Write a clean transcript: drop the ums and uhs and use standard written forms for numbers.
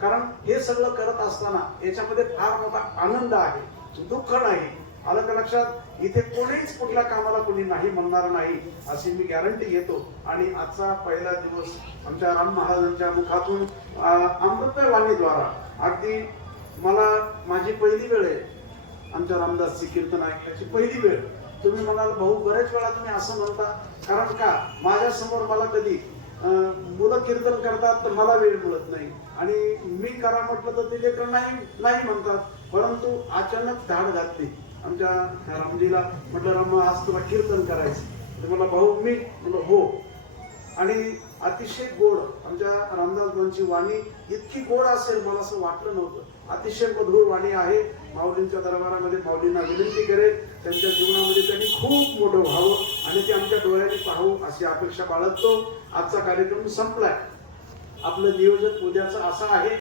कारण हे सगळं करत असताना याच्यामध्ये फार मोठा आनंद आहे, दुःख नाही. आलं का लक्षात? इथे कोणीच कुठल्या कामाला कोणी नाही म्हणणार नाही अशी मी गॅरंटी घेतो. आणि आजचा पहिला दिवस आमच्या राम महाराजांच्या मुखातून अमृतमय वाणीद्वारा अगदी मला माझी पहिली वेळ आहे आमच्या रामदासची कीर्तन ऐकण्याची पहिली वेळ. तुम्ही म्हणाल भाऊ बरेच वेळा तुम्ही असं म्हणता, कारण का माझ्या समोर मला कधी मुलं कीर्तन करतात तर मला वेळ मिळत नाही आणि मी करा म्हटलं तर ते लेकरं नाही म्हणतात. परंतु अचानक धाड घातली आमच्या रामजीला, म्हटलं राम आज तुला कीर्तन करायचं तर मला भाऊ मी म्हणलं हो. आणि अतिशय गोड आमच्या रामदासबांची वाणी इतकी गोड असेल मला असं वाटलं नव्हतं. अतिशय मधुर वाणी आहे. माऊलींच्या दरबारामध्ये माऊलींना विनंती करेल त्यांच्या जीवनामध्ये त्यांनी खूप मोठं व्हावं आणि ते आमच्या डोळ्याने पाहावं अशी अपेक्षा बाळगतो. आजचा कार्यक्रम संपलाय. आपलं नियोजन उद्याचं असं आहे